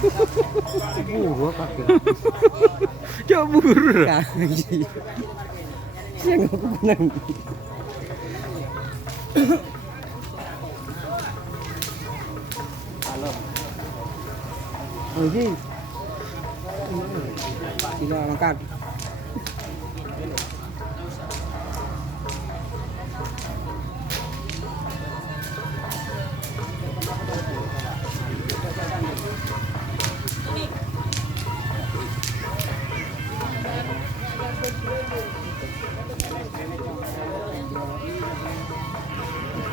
Buru apa ke? Cok buru. Siang aku kunang. Halo. Oh ini. Sila angkat.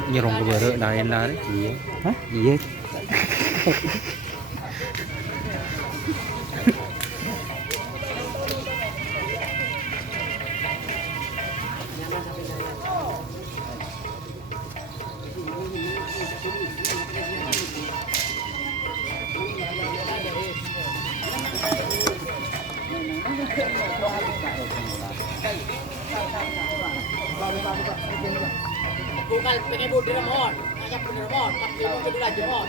Nyerong ke barek lain lah. Iya. Hah? Iya. Bukan pengen budi remon, ngajak budi remon, tapi mau budi lagi remon.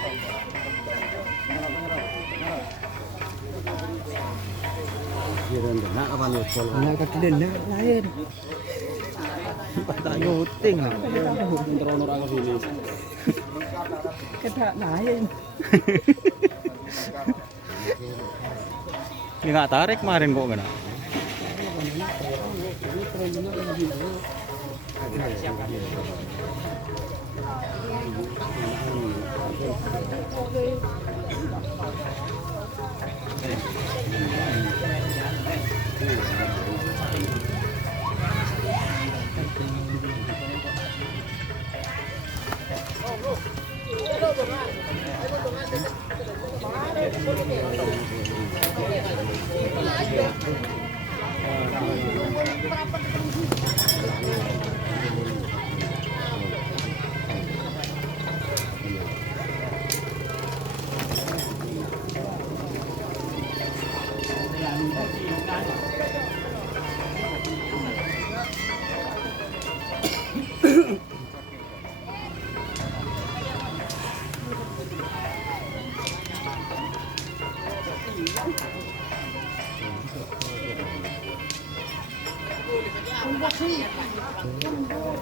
Kira ndak apa nyusul. Nah, kedene lain. Tak nyuting lah. Kontrol orang ke sini. Kedak lain. Ini nggak tarik kemarin kok kena.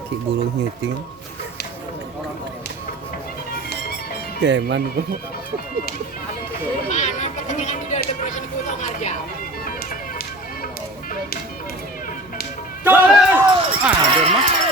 Ki burung nyuting. Keman kok. Mana pertandingan tidak ada proses itu tau ngarja. Ah, Derma.